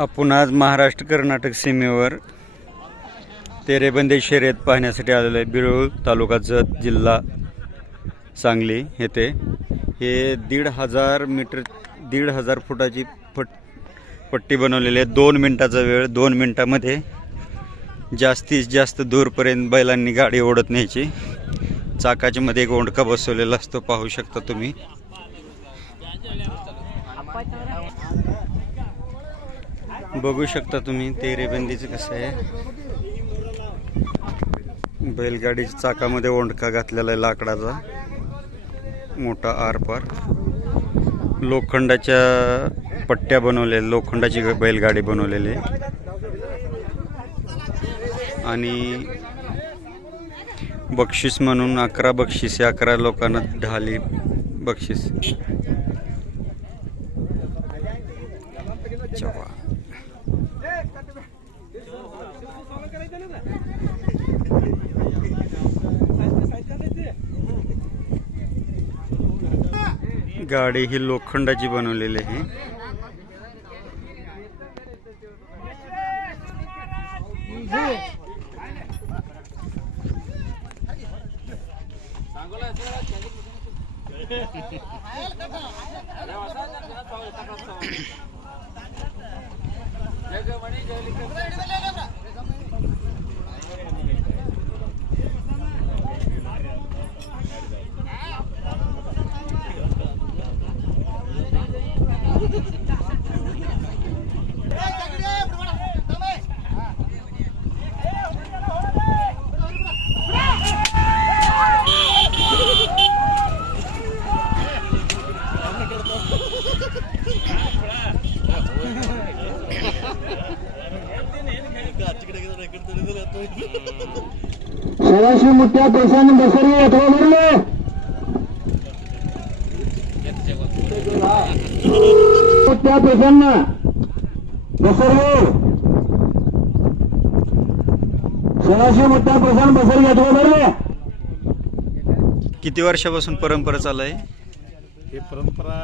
आपण आज महाराष्ट्र कर्नाटक सीमेवर तेरेबंदी शर्यत पाहण्यासाठी आलेलो आहे. बिरोळ तालुका जत जिल्हा सांगली येथे. हे दीड हजार मीटर दीड हजार फुटाची पट पट्टी बनवलेली आहे. दोन मिनटाचा वेळ दोन मिनटामध्ये जास्तीत जास्त दूरपर्यंत बैलांनी गाडी ओढत न्यायची. चाकाच्या मध्ये एक ओंडका बसवलेला असतो पाहू शकता तुम्ही. बघू शकता तुम्ही ते रेबंदीचं कसं आहे. बैलगाडीच्या चाकामध्ये ओंडका घातलेला आहे लाकडाचा. मोठा आरपार. लोखंडाच्या पट्ट्या बनवलेल्या लोखंडाची बैलगाडी बनवलेली आणि बक्षीस म्हणून अकरा बक्षीस आहे अकरा लोकांना ढाली बक्षीस. गाडी ही लोखंडाची बनवलेली आहे. सदाशिव मोठ्या पैशाने बसरी यात्रा भरले. मोठ्या पैशांना बसरले सदाशिव मोठ्या पैशाने बसरी यात्रा भरले. किती वर्षापासून परंपरा चालू आहे? ही परंपरा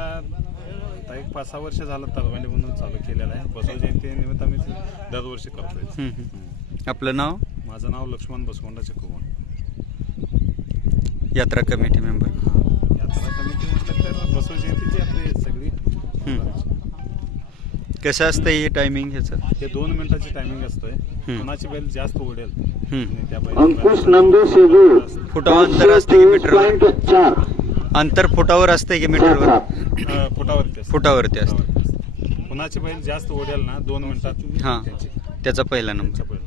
आता एक पाच सहा वर्ष झालं तरवाली म्हणून चालू केलेलं आहे. बसव जयंती निमित्त आम्ही दरवर्षी करतोय. आपलं नाव? माझं नाव लक्ष्मण बसवंडा चकुवन यात्रा कमिटी मेंबर यात्रा कमिटी म्हटलं तर बसव जयंतीची आपली सगळी. कसं असतं हे टायमिंग ह्याचं? हे दोन मिनिटाची टायमिंग असतोय. कोणाची बैल जास्त ओढेल. आणि त्या अंकुश बैल फुटावर अंतर असते चार. अंतर फुटावर असते की मीटरवर सात फुटावरती असतं. फुटावरती असतं. फुटावरती. कोणाची बैल जास्त ओढेल ना दोन मिनिटात हां. त्यांची. त्याचा पहिला नंबर. त्यांच्या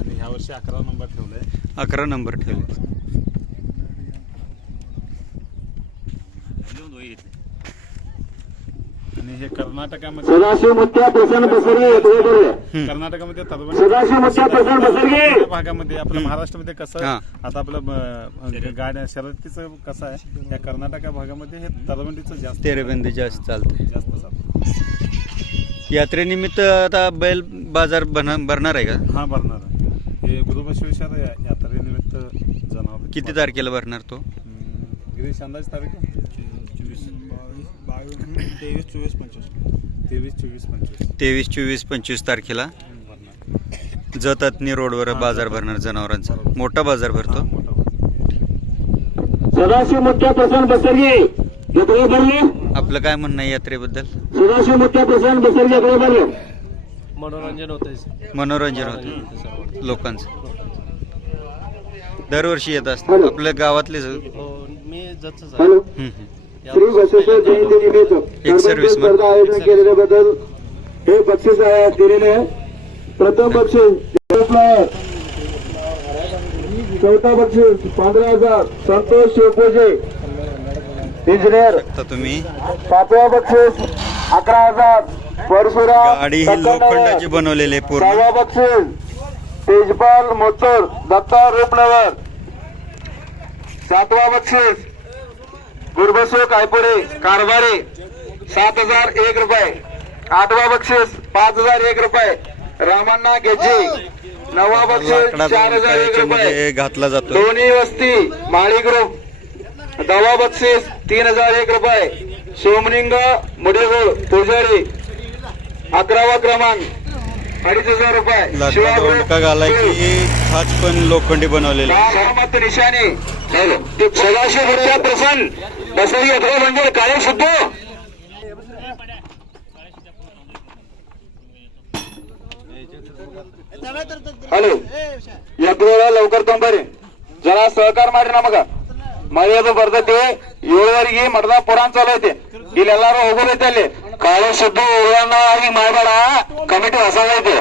आणि ह्या वर्षी अकरा नंबर ठेवलाय. अकरा नंबर ठेवले. आणि हे कर्नाटकामध्ये सदाशिव मोठ्या पैशाने बसरी यात्रा भरले हम्म. कर्नाटकामध्ये सदाशिव मोठ्या पैशाने बसरी त्या भागामध्ये आपल्या महाराष्ट्रामध्ये कसं हा. आता आपलं गाड्या शर्यतीचं कसं आहे? या कर्नाटक भागामध्ये हे तरबंदीचं जास्त तेरेबंदी जास्त चालते जास्त चालतं यात्रेनिमित्त आता बैल बाजार बना भरणार आहे का? हा भरणार आहे. हे गुरुबसवेश्वर या- यात्रेनिमित्त जनावर किती तारखेला भरणार तो? गिरीश अंदाज तारीख तेवीस चोवीस पंचवीस. तेवीस चोवीस पंचवीस. तेवीस चोवीस पंचवीस तारखेला जतातनी रोडवर बाजार भरणार जनावरांचा. मोठा बाजार भरतो. सदाशिव मोठ्या पैशाने बसरी यात्रा भरले? आपलं काय म्हणणं आहे यात्रेबद्दल? सदाशिव मोठ्या पैशाने बसरी यात्रा भरले? मनोरंजन होतंय मनोरंजन होतं लोकांचं. दरवर्षी येत असतं आपल्या गावातलेच हम्म, हो मी जतच. श्री बसवेश्वर जयंती निमित्त. स्पर्धा आयोजन केलेल्याबद्दल हे बक्षीस आहे दिलेले प्रथम बक्षीस. चौथा बक्षीस पंधरा हजार संतोष शिवपूजे इंजिनियर तुम्ही पाचवा बक्षीस अकरा हजार परशुराम गाडी ही. लोखंडाची बनवलेली आहे पूर्ण सहावा बक्षीस तेजपाल मोचोर दत्ता रूपनगर सातवा बक्षीस गुरबसो कायपुरे कारभारे सात हजार एक रुपये. आठवा बक्षीस पाच हजार एक रुपये. रामण्णा घेजी नववा बक्षीस चार हजार एक रुपये. घातला जातो दोन्ही वस्ती माळी ग्रुप. दवा बक्षीस तीन हजार एक रुपये. सोमलिंग मुडेगोळ पुजारी. अकरावा क्रमांक. अडीच हजार रुपये लाकडाचा शिवागृह वंडका घालायची खाच पण लोखंडी बनवलेली सहमत निशाने सदाशिव मुर्त्या प्रसन्न बसरी अकरा मंदिर काळे शुद्ध ಹಲೋ ಎತ್ತುಗಳ ಲವಕರ್ ತೊಂಬರಿ ಜನ ಸಹಕಾರ ಮಾಡ್ರಿ ನಮಗ ಮಳೆ ಅದು ಬರ್ತೈತಿ ಏಳುವರೆಗೆ ಮಠದ ಪುರಾಣ ಚಾಲು ಐತಿ ಇಲ್ಲೆಲ್ಲಾರು ಹೋಗೋದೈತಿ ಅಲ್ಲಿ ಕಾಳು ಶುದ್ಧ ಉಳ್ಳನ್ನ ಆಗಿ ಮಾಡಬೇಡ ಕಮಿಟಿ ಹೊಸದೈತಿ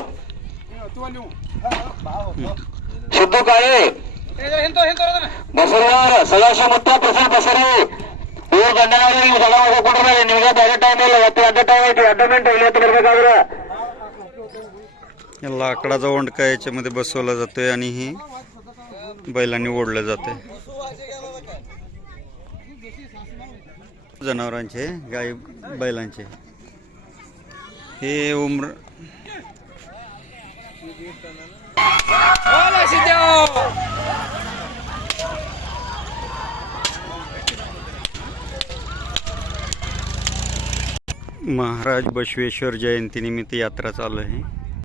ಶುದ್ಧ ಕಾಳಿ ಬಸವನವರ ಸದಾಶಿವ ಮುತ್ತ ಪ್ರಸನ್ನ ಬಸರಿ ಊರ್ ಗಂಡನವ್ರಿಗೆ ನೀವು ಸಲ ಹೋಗ್ಕೊಂಡ್ರೆ ನಿಮ್ಗೆ ಬೇರೆ ಟೈಮ್ ಇಲ್ಲ ಇವತ್ತು ಅಡ್ಡ ಟೈಮ್ ಐತಿ ಅಡ್ಡ ಮಿನಿಟ್ ಇವತ್ತು ಬರ್ಬೇಕಾದ್ರೆ या लाकडाचा वंडका याच्यामध्ये बसवला जातोय आणि ही बैलांनी ओढलं जाते जनावरांचे गाई बैलांचे हे उम्र. महाराज बसवेश्वर जयंतीनिमित्त यात्रा चालू आहे.